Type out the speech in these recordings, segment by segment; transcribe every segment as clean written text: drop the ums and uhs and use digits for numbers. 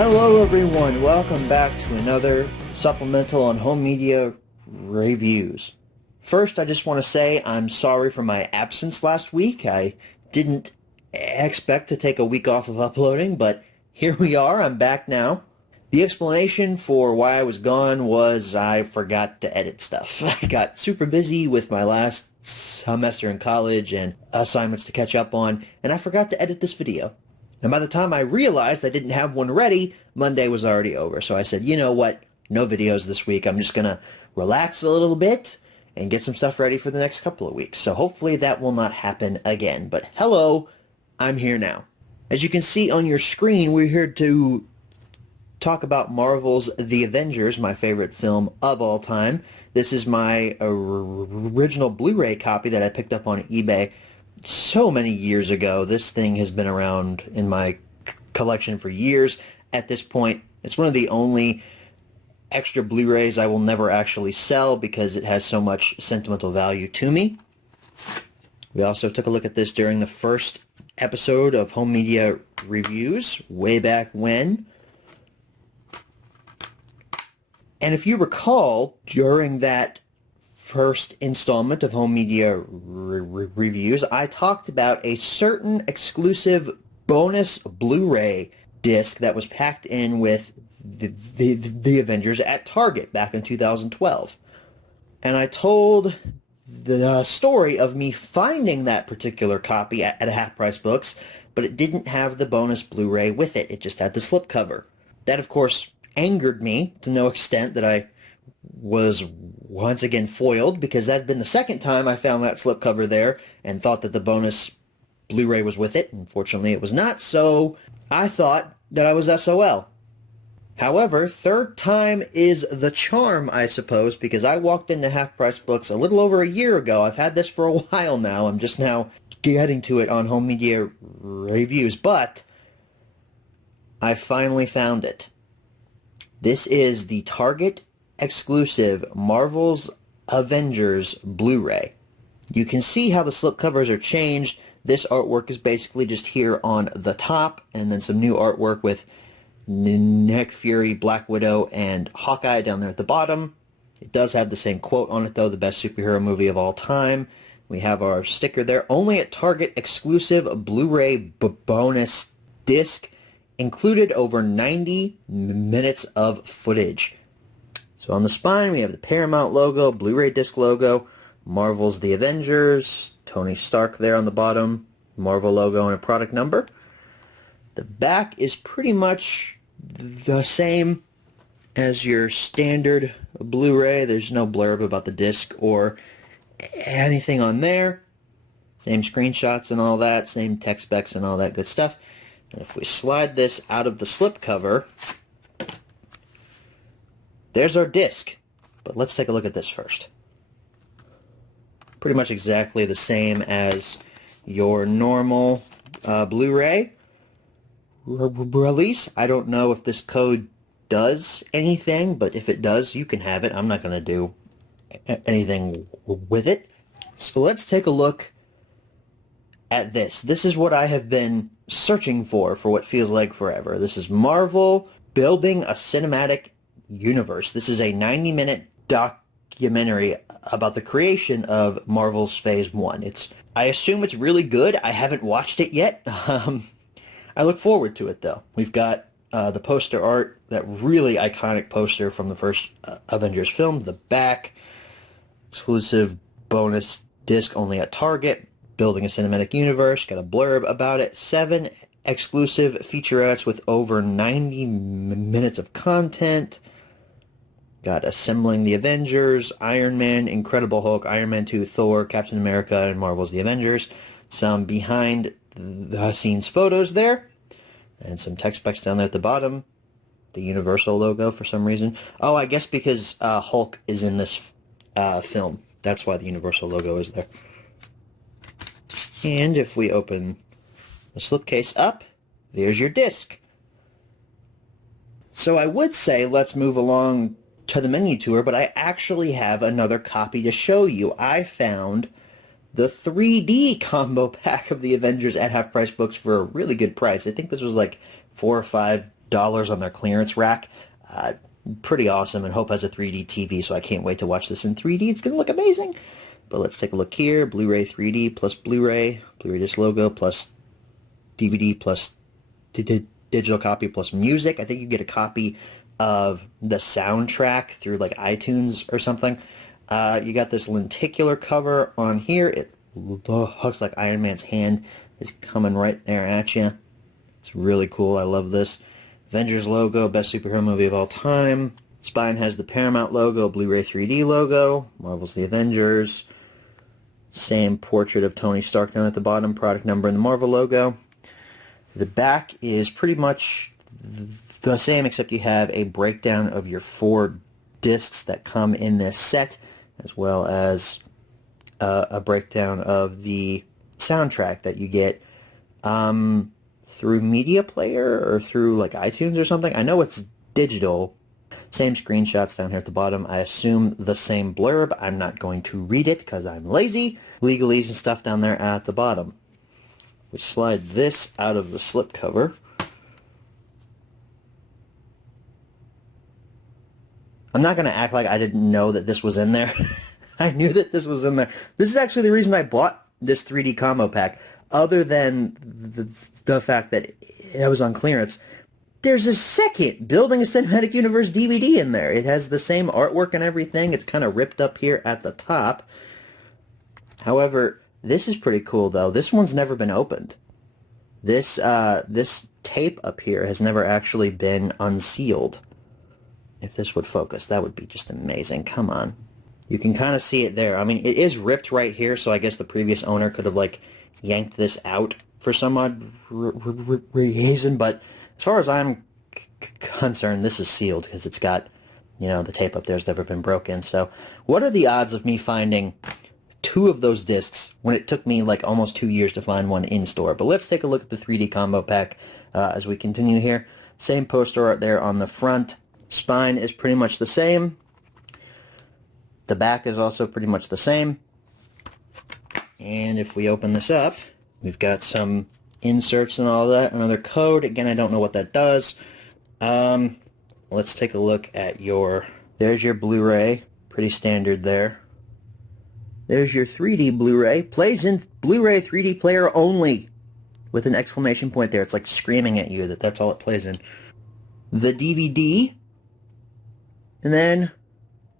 Hello everyone, welcome back to another supplemental on home media reviews. First, I just want to say I'm sorry for my absence last week. I didn't expect to take a week off of uploading, but here we are, I'm back now. The explanation for why I was gone was I forgot to edit stuff. I got super busy with my last semester in college and assignments to catch up on, and I forgot to edit this video. And by the time I realized I didn't have one ready, Monday was already over. So I said, you know what, no videos this week. I'm just going to relax a little bit and get some stuff ready for the next couple of weeks. So hopefully that will not happen again. But hello, I'm here now. As you can see on your screen, we're here to talk about Marvel's The Avengers, my favorite film of all time. This is my original Blu-ray copy that I picked up on eBay so many years ago. This thing has been around in my collection for years. At this point, it's one of the only extra Blu-rays I will never actually sell because it has so much sentimental value to me. We also took a look at this during the first episode of Home Media Reviews way back when. And if you recall, during that first installment of Home Media Reviews, I talked about a certain exclusive bonus Blu-ray disc that was packed in with the Avengers at Target back in 2012. And I told the story of me finding that particular copy at a Half Price Books, but it didn't have the bonus Blu-ray with it. It just had the slipcover. That, of course, angered me to no extent that I was once again foiled, because that had been the second time I found that slipcover there and thought that the bonus Blu-ray was with it. Unfortunately, it was not, so I thought that I was SOL. However, third time is the charm, I suppose, because I walked into Half Price Books a little over a year ago. I've had this for a while now. I'm just now getting to it on Home Media Reviews, but I finally found it. This is the Target exclusive Marvel's Avengers Blu-ray. You can see how the slipcovers are changed. This artwork is basically just here on the top, and then some new artwork with Nick Fury, Black Widow, and Hawkeye down there at the bottom. It does have the same quote on it, though, the best superhero movie of all time. We have our sticker there. Only at Target exclusive Blu-ray bonus disc. Included over 90 minutes of footage. So on the spine, we have the Paramount logo, Blu-ray disc logo, Marvel's The Avengers, Tony Stark there on the bottom, Marvel logo and a product number. The back is pretty much the same as your standard Blu-ray. There's no blurb about the disc or anything on there. Same screenshots and all that, same tech specs and all that good stuff. And if we slide this out of the slipcover, there's our disc. But let's take a look at this first. Pretty much exactly the same as your normal Blu-ray release. I don't know if this code does anything, but if it does, you can have it. I'm not going to do anything with it. So let's take a look at this. This is what I have been searching for what feels like forever. This is Marvel building a cinematic universe. This is a 90-minute documentary about the creation of Marvel's Phase 1. I assume it's really good. I haven't watched it yet. I look forward to it, though. We've got the poster art, that really iconic poster from the first Avengers film. The back, exclusive bonus disc only at Target. Building a cinematic universe, got a blurb about it, 7 exclusive featurettes with over 90 minutes of content, got Assembling the Avengers, Iron Man, Incredible Hulk, Iron Man 2, Thor, Captain America, and Marvel's The Avengers, some behind the scenes photos there, and some text specs down there at the bottom, the Universal logo for some reason. Oh, I guess because Hulk is in this film, that's why the Universal logo is there. And if we open the slipcase up, there's your disc. So I would say let's move along to the menu tour, but I actually have another copy to show you. I found the 3D combo pack of the Avengers at Half Price Books for a really good price. I think this was like $4 or $5 on their clearance rack. Pretty awesome, and Hope has a 3D TV, so I can't wait to watch this in 3D. It's going to look amazing. But let's take a look here. Blu-ray 3D plus Blu-ray disc logo plus DVD plus digital copy plus music. I think you get a copy of the soundtrack through like iTunes or something. You got this lenticular cover on here. It looks like Iron Man's hand is coming right there at you. It's really cool. I love this. Avengers logo, best superhero movie of all time. Spine has the Paramount logo, Blu-ray 3D logo. Marvel's The Avengers. Same portrait of Tony Stark down at the bottom, product number and the Marvel logo. The back is pretty much the same, except you have a breakdown of your 4 discs that come in this set, as well as a breakdown of the soundtrack that you get through Media Player or through like iTunes or something. I know it's digital. Same screenshots down here at the bottom. I assume the same blurb. I'm not going to read it because I'm lazy. Legalese and stuff down there at the bottom. We slide this out of the slipcover. I'm not going to act like I didn't know that this was in there. I knew that this was in there. This is actually the reason I bought this 3D combo pack, other than the fact that it was on clearance. There's a second Building a Cinematic Universe DVD in there. It has the same artwork and everything. It's kind of ripped up here at the top. However, this is pretty cool, though. This one's never been opened. This tape up here has never actually been unsealed. If this would focus, that would be just amazing. Come on. You can kind of see it there. I mean, it is ripped right here, so I guess the previous owner could have, like, yanked this out for some odd reason, but as far as I'm concerned, this is sealed because it's got, you know, the tape up there's never been broken. So what are the odds of me finding 2 of those discs when it took me like almost 2 years to find one in store? But let's take a look at the 3D combo pack as we continue here. Same poster art there on the front. Spine is pretty much the same. The back is also pretty much the same. And if we open this up, we've got some inserts and all that. Another code. Again, I don't know what that does. Let's take a look at your... There's your Blu-ray. Pretty standard there. There's your 3D Blu-ray. Plays in Blu-ray 3D player only. With an exclamation point there. It's like screaming at you that that's all it plays in. The DVD. And then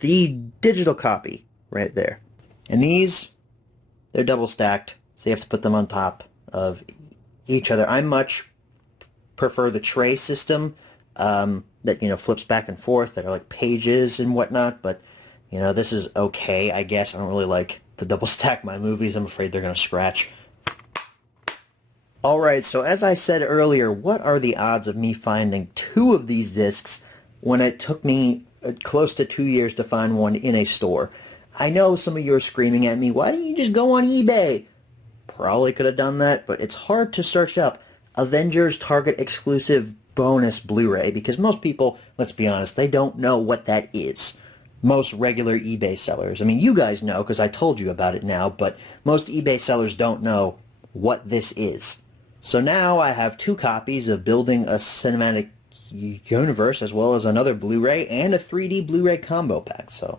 the digital copy right there. And these, they're double stacked. So you have to put them on top of each other. I much prefer the tray system that, you know, flips back and forth, that are like pages and whatnot, but, you know, this is okay, I guess. I don't really like to double stack my movies. I'm afraid they're going to scratch. Alright, so as I said earlier, what are the odds of me finding 2 of these discs when it took me close to 2 years to find one in a store? I know some of you are screaming at me, why don't you just go on eBay? Probably could have done that, but it's hard to search up Avengers Target exclusive bonus Blu-ray because most people, let's be honest, they don't know what that is. Most regular eBay sellers, I mean, you guys know because I told you about it now, but most eBay sellers don't know what this is. So now I have 2 copies of Building a Cinematic Universe, as well as another Blu-ray and a 3D Blu-ray combo pack, so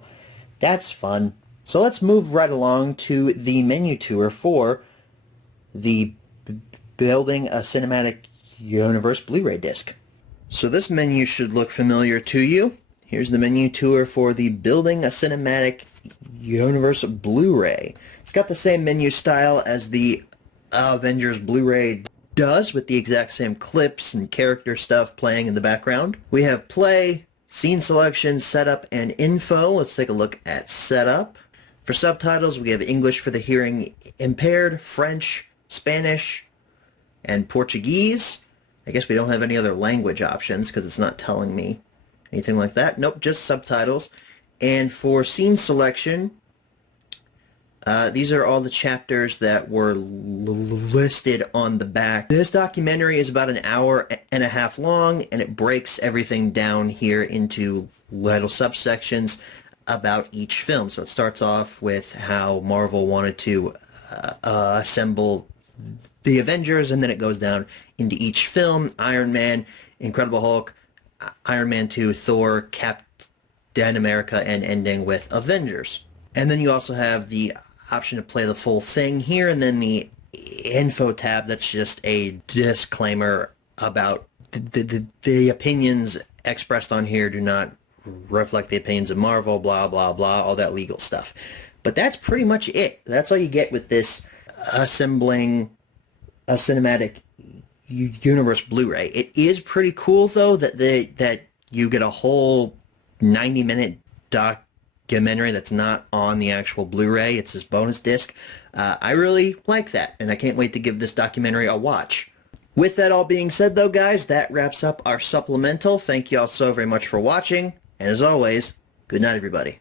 that's fun. So let's move right along to the menu tour for the Building a Cinematic Universe Blu-ray disc. So this menu should look familiar to you. Here's the menu tour for the Building a Cinematic Universe Blu-ray. It's got the same menu style as the Avengers Blu-ray does, with the exact same clips and character stuff playing in the background. We have play, scene selection, setup, and info. Let's take a look at setup. For subtitles, we have English for the hearing impaired, French, Spanish, and Portuguese. I guess we don't have any other language options because it's not telling me anything like that. Nope, just subtitles. And for scene selection, these are all the chapters that were listed on the back. This documentary is about an hour and a half long, and it breaks everything down here into little subsections about each film. So it starts off with how Marvel wanted to assemble the Avengers, and then it goes down into each film. Iron Man Incredible Hulk, Iron Man 2, Thor, Captain America, and ending with Avengers. And then you also have the option to play the full thing here, and then the info tab that's just a disclaimer about the opinions expressed on here do not reflect the opinions of Marvel, blah, blah, blah, all that legal stuff. But that's pretty much it. That's all you get with this assembling a cinematic universe Blu-ray. It is pretty cool, though, that you get a whole 90-minute documentary that's not on the actual Blu-ray. It's this bonus disc. I really like that, and I can't wait to give this documentary a watch. With that all being said, though, guys, that wraps up our supplemental. Thank you all so very much for watching, and as always, good night, everybody.